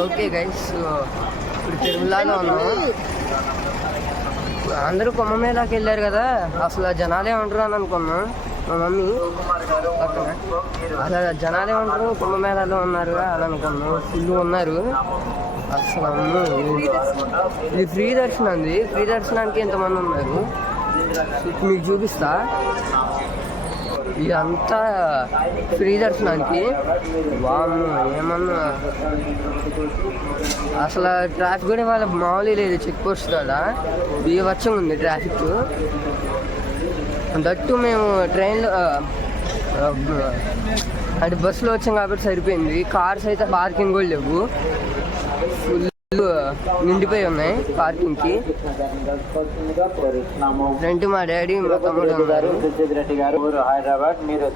Okay guys, ఇప్పుడు తిరుమలలో ఉన్నాం. అందరూ కుంభమేళాకి వెళ్ళారు కదా, అసలు జనాలే ఉంటారు అని అనుకున్నాం. మా మమ్మీ పక్కన అసలు జనాలే ఉంటారు, కుంభమేళాలో ఉన్నారు అని అనుకున్నాం. ఫుల్ ఉన్నారు అసలు. ఇది ఫ్రీ దర్శనం అండి. ఫ్రీ దర్శనానికి ఎంతమంది ఉన్నారు మీకు చూపిస్తా. ఇదంతా ఫ్రీ దర్శనానికి. వాము ఏమన్నా అసలు ట్రాఫిక్ కూడా వాళ్ళ మామూలు లేదు. చెక్ పోస్ట్ కాడ బీభత్సంగా ఉంది ట్రాఫిక్. దట్టు మేము ట్రైన్లో అంటే బస్సులో వచ్చాం కాబట్టి సరిపోయింది. కార్స్ అయితే పార్కింగ్ కూడా లేవు, ఫుల్ నిండిపోయి ఉన్నాయి పార్కింగ్కి. ఫ్రంట్ మా డాడీ మా తమ్ముడు ఉన్నారు. హైదరాబాద్ మీరు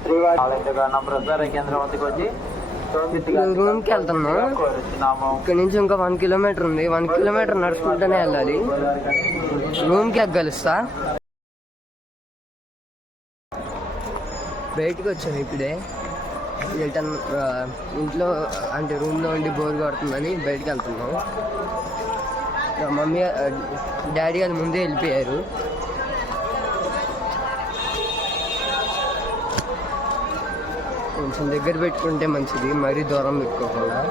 ప్రసార కేంద్రం వద్దకు వచ్చి రూమ్కి వెళ్తున్నాం. ఇక్కడ నుంచి ఇంకా 1 కిలోమీటర్ ఉంది. 1 కిలోమీటర్ నడుచుకుంటూనే వెళ్ళాలి. రూమ్కి ఎగ్గలుస్తా. బయటకు వచ్చాను ఇప్పుడే. రిటర్న్ ఇంట్లో అంటే రూమ్లో ఉండి బోర్ కొడుతుందని బయటకు వెళ్తున్నాం. మమ్మీ డాడీ వాళ్ళు ముందే వెళ్ళిపోయారు. కొంచెం దగ్గర పెట్టుకుంటే మంచిది, మరీ దూరం పెట్టుకోకుండా.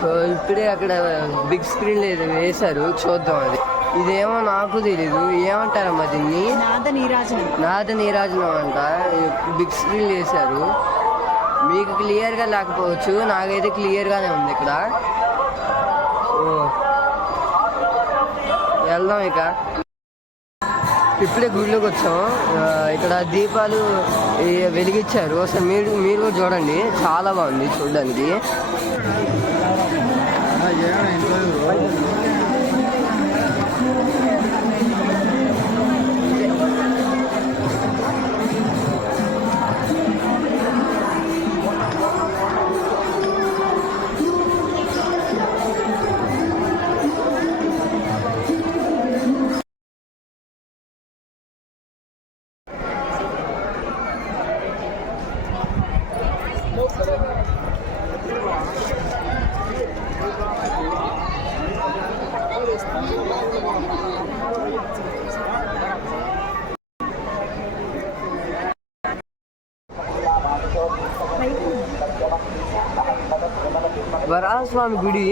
సో ఇప్పుడే అక్కడ బిగ్ స్క్రీన్ లేదు వేశారు, చూద్దాం. అది ఇదేమో నాకు తెలీదు, ఏమంటారమ్మా దీన్ని? నాద నీరాజనం అంట. బిగ్ స్క్రీన్ వేశారు. మీకు క్లియర్గా లేకపోవచ్చు, నాకైతే క్లియర్గానే ఉంది ఇక్కడ. వెళ్దాం ఇక. ఇప్పుడే గుడిలోకి వచ్చాం. ఇక్కడ దీపాలు వెలిగించారు. అసలు మీరు కూడా చూడండి, చాలా బాగుంది చూడడానికి. వరాహస్వామి గుడి.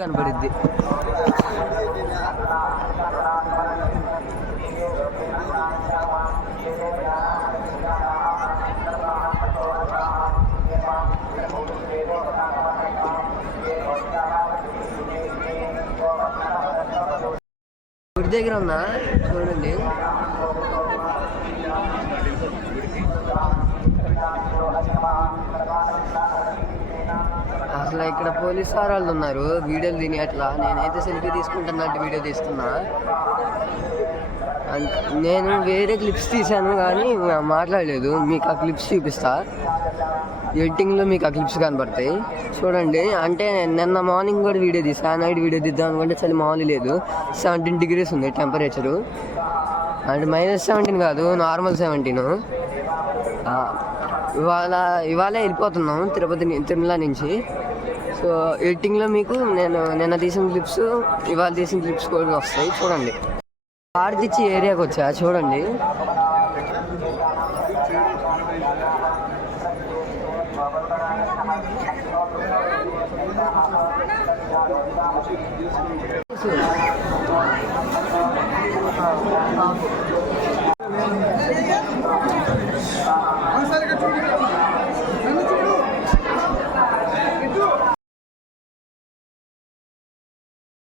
కనబడిద్ది. గుడి దగ్గర ఉన్నా చూడండి. అసలు ఇక్కడ పోలీస్ వాళ్ళు ఉన్నారు, వీడియోలు తిని అట్లా. నేనైతే సెల్ఫీ తీసుకుంటున్నట్టు వీడియో తీస్తున్నా. నేను వేరే క్లిప్స్ తీసాను కానీ మాట్లాడలేదు. మీకు ఆ క్లిప్స్ చూపిస్తా. ఎడిటింగ్లో మీకు ఆ క్లిప్స్ కనబడతాయి చూడండి. అంటే నిన్న మార్నింగ్ కూడా వీడియో తీసా, నైట్ వీడియో తీద్దాం అనుకుంటే చలి మామూలు లేదు. 17 degrees ఉంది టెంపరేచరు. అంటే -17 కాదు, నార్మల్ 17. ఇవాళే వెళ్ళిపోతున్నాం తిరుమల నుంచి. సో ఎడిటింగ్లో మీకు నేను నిన్న తీసిన క్లిప్స్, ఇవాళ తీసిన క్లిప్స్ కూడా వస్తాయి చూడండి. ఆర్దిచ్చి ఏరియాకి వచ్చా చూడండి. ఆ,